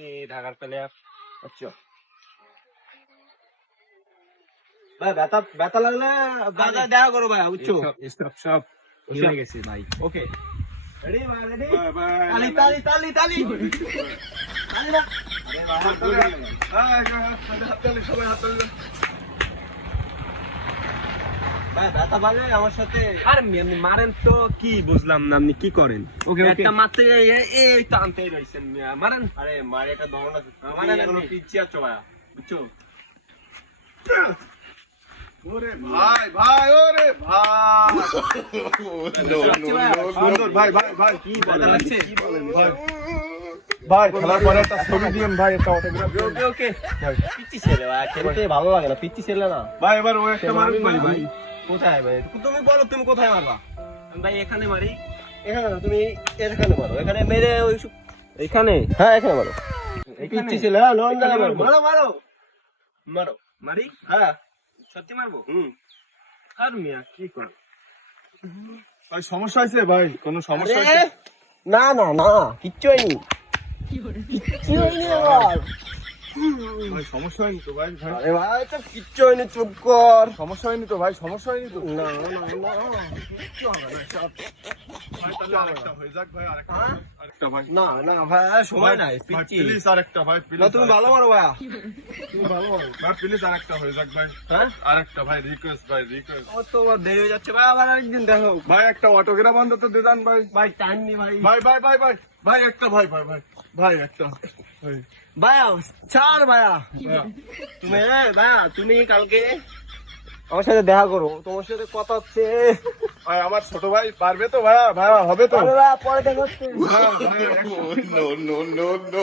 আমি ঢাকার প্লেয়ার। আচ্ছা ভাই, ব্যথা ব্যথা লাগলে বাজার দেখা করো ভাই, বুঝছো? সব হয়ে গেছে ভাই। ওকে, রেডি ভাই, রেডি। Bye bye. তালি তালি তালি তালি তালি না। হাততালি সবাই হাততালি। ভাই ব্যথা পালে আমার সাথে। আর আপনি মারেন তো, কি বুঝলাম না আপনি কি করেন? ওকে, ওকে। একটা মারতে এই তো আনতেই রয়েছেন, মারেন। আরে মারে একটা ধরন আছে, আমার এখনো পিছিয়ে আছো ভাই, বুঝছো? ওরে ভাই ভাই, ওরে ভাই। সুন্দর ভাই ভাই ভাই। কি ব্যথা লাগছে? ভাই ভাই, খেলার পরে একটা ছবি দিয়েন ভাই, একটা অটোগ্রাফ। ওকে ওকে। পিচ্ছি ছেলে ভাই, খেলতে ভালো লাগে না, পিচ্ছি ছেলে না। ভাই এবার ও একটা মারুন ভাই ভাই। কোথায় ভাই? তুমি বলো তুমি কোথায় মারবা? ভাই এখানে মারি। এখানে না, তুমি এখানে মারো, এখানে মেরে ওই এখানে হ্যাঁ এখানে মারো। পিচ্ছি ছেলে, হ্যাঁ লোন জায়গা মারো, মারো মারো মারো। মারি, হ্যাঁ সত্যি মারবো। হুম। আর মিয়া কি কর? ভাই সমস্যা হয়েছে ভাই, কোনো সমস্যা আরে, হয়েছে? না না না, কিচ্ছু হয়নি, কিচ্ছু হয়নি আমার। ভাই সমস্যা হয়নি তো ভাই? ভাই আরে ভাই তো কিচ্ছু হয়নি, চুপ কর। সমস্যা হয়নি তো ভাই? সমস্যা হয়নি তো? না না না, কিচ্ছু হবে না, সব। ভাই তাহলে আরেকটা হয়ে যাক ভাই, আরেকটা হ্যাঁ? আরেকটা ভাই। না না ভাই, আর সময় নাই, ভাই পিচ্ছি। প্লিজ আরেকটা ভাই, না প্লিজ। তুমি ভালো মারো ভাইয়া, তুমি ভালো মারো। ভাই প্লিজ আরেকটা হয়ে যাক ভাই। হ্যাঁ? আরেকটা ভাই, রিকোয়েস্ট ভাই, রিকোয়েস্ট। আমার তো আবার দেরি হয়ে যাচ্ছে ভাই, আবার আরেকদিন দেখো। ভাই একটা অটোগ্রাফ অন্তত দিয়ে দেন ভাই। ভাই টাইম নি ভাই। ভাই ভাই ভাই ভাই ভাই একটা ভাই ভাই ভাই ভাই একটা ভাই। ভাইয়া ছাড় ভাইয়া, ভাইয়া, তুমি ভাইয়া তুমি কালকে আমার সাথে দেখা করো, তোমার সাথে কথা হচ্ছে। ভাই আমার ছোট ভাই পারবে তো ভাইয়া? ভাইয়া হবে তো? আরে ভাইয়া পরে দেখা হচ্ছে। ভাইয়া, ভাইয়া, একটা- no, no, no, no.